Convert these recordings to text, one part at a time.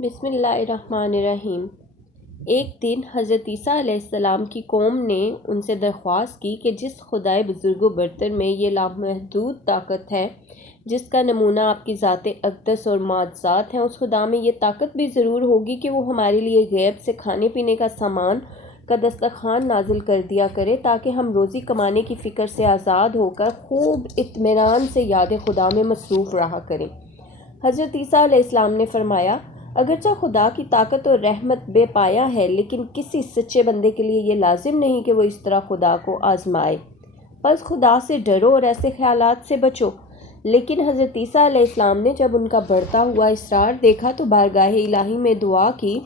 بسم اللہ الرحمن الرحیم۔ ایک دن حضرت عیسیٰ علیہ السلام کی قوم نے ان سے درخواست کی کہ جس خدائے بزرگ و برتر میں یہ لامحدود طاقت ہے جس کا نمونہ آپ کی ذات اقدس اور معجزات ہیں، اس خدا میں یہ طاقت بھی ضرور ہوگی کہ وہ ہمارے لیے غیب سے کھانے پینے کا سامان کا دسترخوان نازل کر دیا کرے تاکہ ہم روزی کمانے کی فکر سے آزاد ہو کر خوب اطمینان سے یاد خدا میں مصروف رہا کریں۔ حضرت عیسیٰ علیہ السلام نے فرمایا، اگرچہ خدا کی طاقت اور رحمت بے پایا ہے، لیکن کسی سچے بندے کے لیے یہ لازم نہیں کہ وہ اس طرح خدا کو آزمائے۔ بس خدا سے ڈرو اور ایسے خیالات سے بچو۔ لیکن حضرت عیسیٰ علیہ السلام نے جب ان کا بڑھتا ہوا اصرار دیکھا تو بارگاہ الہی میں دعا کی،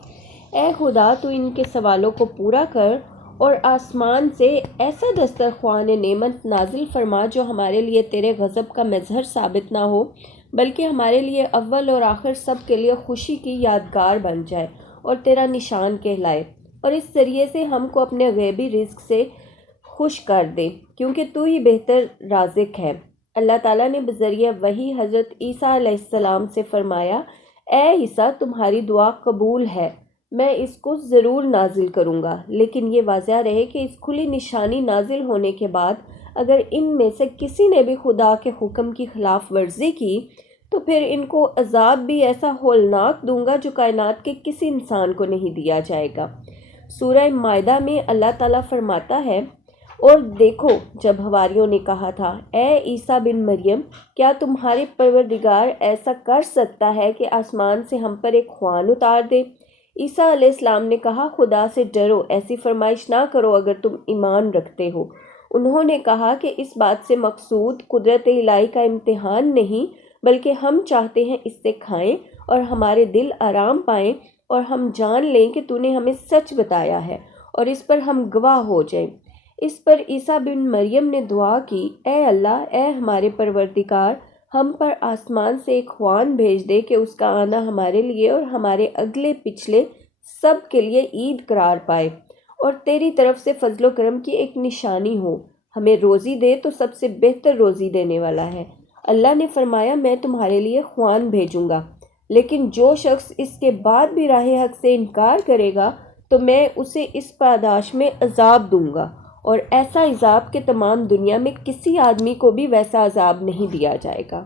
اے خدا، تو ان کے سوالوں کو پورا کر اور آسمان سے ایسا دسترخوان نعمت نازل فرما جو ہمارے لیے تیرے غضب کا مظہر ثابت نہ ہو، بلکہ ہمارے لیے اول اور آخر سب کے لیے خوشی کی یادگار بن جائے اور تیرا نشان کہلائے، اور اس ذریعے سے ہم کو اپنے غیبی رزق سے خوش کر دے، کیونکہ تو ہی بہتر رازق ہے۔ اللہ تعالیٰ نے بذریعہ وحی حضرت عیسیٰ علیہ السلام سے فرمایا، اے عیسیٰ، تمہاری دعا قبول ہے، میں اس کو ضرور نازل کروں گا، لیکن یہ واضح رہے کہ اس کھلی نشانی نازل ہونے کے بعد اگر ان میں سے کسی نے بھی خدا کے حکم کی خلاف ورزی کی تو پھر ان کو عذاب بھی ایسا ہولناک دوں گا جو کائنات کے کسی انسان کو نہیں دیا جائے گا۔ سورہ مائدہ میں اللہ تعالیٰ فرماتا ہے، اور دیکھو جب حواریوں نے کہا تھا، اے عیسیٰ بن مریم، کیا تمہارے پروردگار ایسا کر سکتا ہے کہ آسمان سے ہم پر ایک خوان اتار دے؟ عیسیٰ علیہ السلام نے کہا، خدا سے ڈرو، ایسی فرمائش نہ کرو اگر تم ایمان رکھتے ہو۔ انہوں نے کہا کہ اس بات سے مقصود قدرت الہی کا امتحان نہیں، بلکہ ہم چاہتے ہیں اس سے کھائیں اور ہمارے دل آرام پائیں اور ہم جان لیں کہ تو نے ہمیں سچ بتایا ہے اور اس پر ہم گواہ ہو جائیں۔ اس پر عیسیٰ بن مریم نے دعا کی، اے اللہ، اے ہمارے پروردگار، ہم پر آسمان سے ایک خوان بھیج دے کہ اس کا آنا ہمارے لیے اور ہمارے اگلے پچھلے سب کے لیے عید قرار پائے اور تیری طرف سے فضل و کرم کی ایک نشانی ہو۔ ہمیں روزی دے تو سب سے بہتر روزی دینے والا ہے۔ اللہ نے فرمایا، میں تمہارے لیے خوان بھیجوں گا، لیکن جو شخص اس کے بعد بھی راہ حق سے انکار کرے گا تو میں اسے اس پاداش میں عذاب دوں گا، اور ایسا عذاب کہ تمام دنیا میں کسی آدمی کو بھی ویسا عذاب نہیں دیا جائے گا۔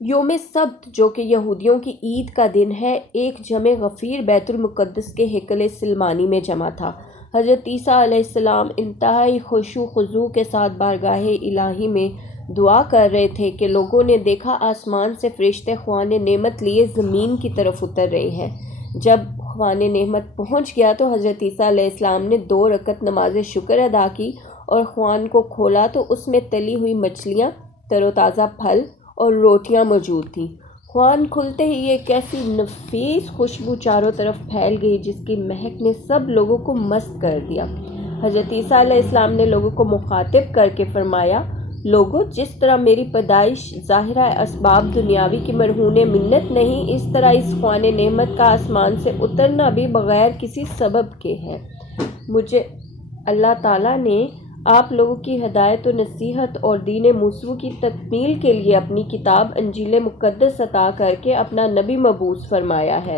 یوم سبت، جو کہ یہودیوں کی عید کا دن ہے، ایک جمع غفیر بیت المقدس کے ہیکل سلیمانی میں جمع تھا۔ حضرت عیسیٰ علیہ السلام انتہائی خشوع و خضوع کے ساتھ بارگاہ الہی میں دعا کر رہے تھے کہ لوگوں نے دیکھا آسمان سے فرشتے خوان نعمت لیے زمین کی طرف اتر رہے ہیں۔ جب خوان نعمت پہنچ گیا تو حضرت عیسیٰ علیہ السلام نے 2 رکعت نماز شکر ادا کی اور خوان کو کھولا تو اس میں تلی ہوئی مچھلیاں، تر و تازہ پھل اور روٹیاں موجود تھیں۔ خوان کھلتے ہی ایک ایسی نفیس خوشبو چاروں طرف پھیل گئی جس کی مہک نے سب لوگوں کو مست کر دیا۔ حضرت عیسیٰ علیہ السلام نے لوگوں کو مخاطب کر کے فرمایا، لوگوں، جس طرح میری پیدائش ظاہرہ اسباب دنیاوی کی مرہون منت نہیں، اس طرح اس خوان نعمت کا آسمان سے اترنا بھی بغیر کسی سبب کے ہے۔ مجھے اللہ تعالیٰ نے آپ لوگوں کی ہدایت و نصیحت اور دین موسو کی تکمیل کے لیے اپنی کتاب انجیل مقدس عطا کر کے اپنا نبی مبعوث فرمایا ہے۔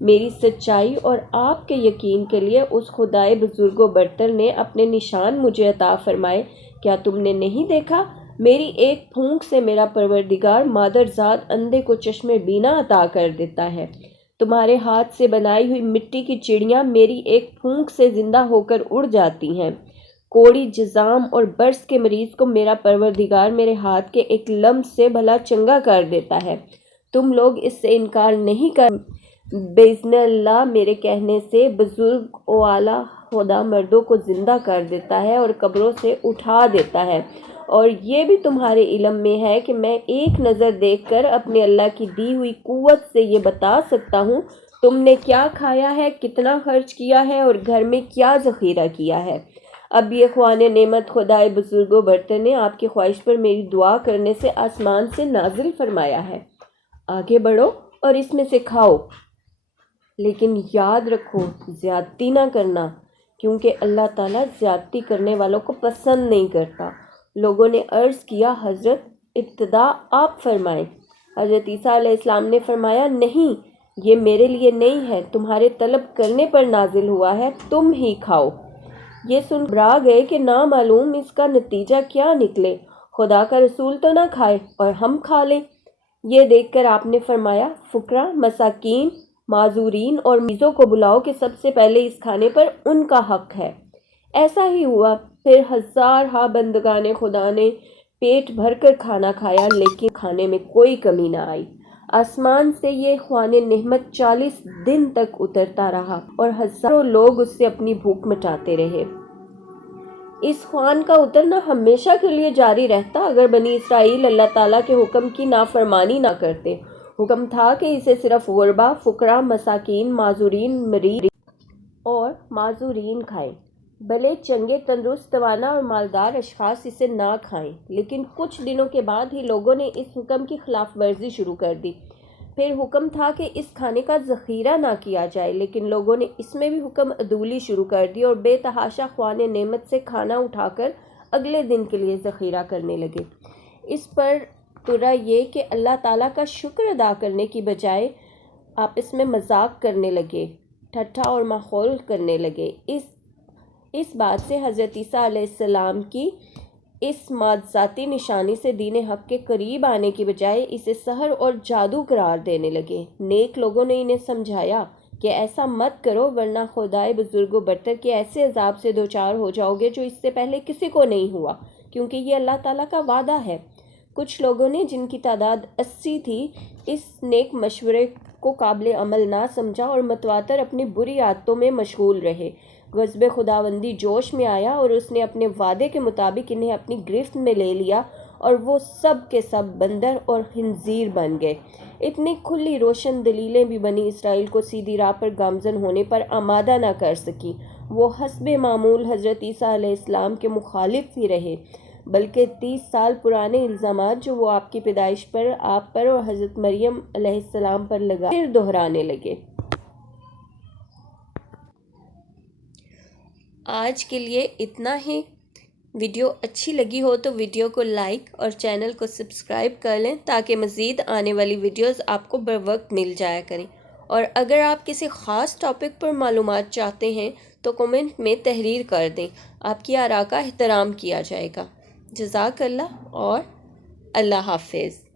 میری سچائی اور آپ کے یقین کے لیے اس خدائے بزرگ و برتر نے اپنے نشان مجھے عطا فرمائے۔ کیا تم نے نہیں دیکھا؟ میری ایک پھونک سے میرا پروردگار مادرزاد اندھے کو چشم بینا عطا کر دیتا ہے۔ تمہارے ہاتھ سے بنائی ہوئی مٹی کی چڑیاں میری ایک پھونک سے زندہ ہو کر اڑ جاتی ہیں۔ کوڑی، جذام اور برس کے مریض کو میرا پروردگار میرے ہاتھ کے ایک لمس سے بھلا چنگا کر دیتا ہے۔ تم لوگ اس سے انکار نہیں کر بإذن اللہ میرے کہنے سے بزرگ و اعلیٰ خدا مردوں کو زندہ کر دیتا ہے اور قبروں سے اٹھا دیتا ہے، اور یہ بھی تمہارے علم میں ہے کہ میں ایک نظر دیکھ کر اپنے اللہ کی دی ہوئی قوت سے یہ بتا سکتا ہوں تم نے کیا کھایا ہے، کتنا خرچ کیا ہے اور گھر میں کیا ذخیرہ کیا ہے۔ اب یہ خوان نعمت خدائے بزرگ و برتر نے آپ کی خواہش پر میری دعا کرنے سے آسمان سے نازل فرمایا ہے۔ آگے بڑھو اور اس میں سے کھاؤ، لیکن یاد رکھو زیادتی نہ کرنا، کیونکہ اللہ تعالیٰ زیادتی کرنے والوں کو پسند نہیں کرتا۔ لوگوں نے عرض کیا، حضرت ابتدا آپ فرمائیں۔ حضرت عیسیٰ علیہ السلام نے فرمایا، نہیں، یہ میرے لیے نہیں ہے، تمہارے طلب کرنے پر نازل ہوا ہے، تم ہی کھاؤ۔ یہ سن گھبرا گئے کہ نامعلوم اس کا نتیجہ کیا نکلے، خدا کا رسول تو نہ کھائے اور ہم کھا لیں۔ یہ دیکھ کر آپ نے فرمایا، فقراء، مساکین، معذورین اور مریضوں کو بلاؤ کہ سب سے پہلے اس کھانے پر ان کا حق ہے۔ ایسا ہی ہوا، پھر ہزارہا بندگان خدا نے پیٹ بھر کر کھانا کھایا، لیکن کھانے میں کوئی کمی نہ آئی۔ آسمان سے یہ خوان نعمت 40 دن تک اترتا رہا اور ہزاروں لوگ اس سے اپنی بھوک مٹاتے رہے۔ اس خوان کا اترنا ہمیشہ کے لیے جاری رہتا اگر بنی اسرائیل اللہ تعالیٰ کے حکم کی نافرمانی نہ کرتے۔ حکم تھا کہ اسے صرف غربا، فقراء، مساکین، معذورین، مریض اور معذورین کھائیں، بھلے چنگے، تندرست، توانا اور مالدار اشخاص اسے نہ کھائیں۔ لیکن کچھ دنوں کے بعد ہی لوگوں نے اس حکم کی خلاف ورزی شروع کر دی۔ پھر حکم تھا کہ اس کھانے کا ذخیرہ نہ کیا جائے، لیکن لوگوں نے اس میں بھی حکم عدولی شروع کر دی اور بے تحاشا خوان نعمت سے کھانا اٹھا کر اگلے دن کے لیے ذخیرہ کرنے لگے۔ اس پر ترا یہ کہ اللہ تعالیٰ کا شکر ادا کرنے کی بجائے آپس میں مذاق کرنے لگے، ٹھٹھا اور مخول کرنے لگے۔ اس بات سے حضرت عیسیٰ علیہ السلام کی اس معجزاتی نشانی سے دین حق کے قریب آنے کی بجائے اسے سحر اور جادو قرار دینے لگے۔ نیک لوگوں نے انہیں سمجھایا کہ ایسا مت کرو، ورنہ خدائے بزرگ و برتر کے ایسے عذاب سے دوچار ہو جاؤ گے جو اس سے پہلے کسی کو نہیں ہوا، کیونکہ یہ اللہ تعالیٰ کا وعدہ ہے۔ کچھ لوگوں نے، جن کی تعداد 80 تھی، اس نیک مشورے کو قابل عمل نہ سمجھا اور متواتر اپنی بری عادتوں میں مشغول رہے۔ غضب خداوندی جوش میں آیا اور اس نے اپنے وعدے کے مطابق انہیں اپنی گرفت میں لے لیا، اور وہ سب کے سب بندر اور خنزیر بن گئے۔ اتنی کھلی روشن دلیلیں بھی بنی اسرائیل کو سیدھی راہ پر گامزن ہونے پر آمادہ نہ کر سکیں۔ وہ حسب معمول حضرت عیسیٰ علیہ السلام کے مخالف ہی رہے، بلکہ 30 سال پرانے الزامات جو وہ آپ کی پیدائش پر، آپ پر اور حضرت مریم علیہ السلام پر لگائے، پھر دہرانے لگے۔ آج کے لیے اتنا ہی۔ ویڈیو اچھی لگی ہو تو ویڈیو کو لائک اور چینل کو سبسکرائب کر لیں تاکہ مزید آنے والی ویڈیوز آپ کو بر وقت مل جایا کریں۔ اور اگر آپ کسی خاص ٹاپک پر معلومات چاہتے ہیں تو کمنٹ میں تحریر کر دیں، آپ کی آراء کا احترام کیا جائے گا۔ جزاک اللہ اور اللہ حافظ۔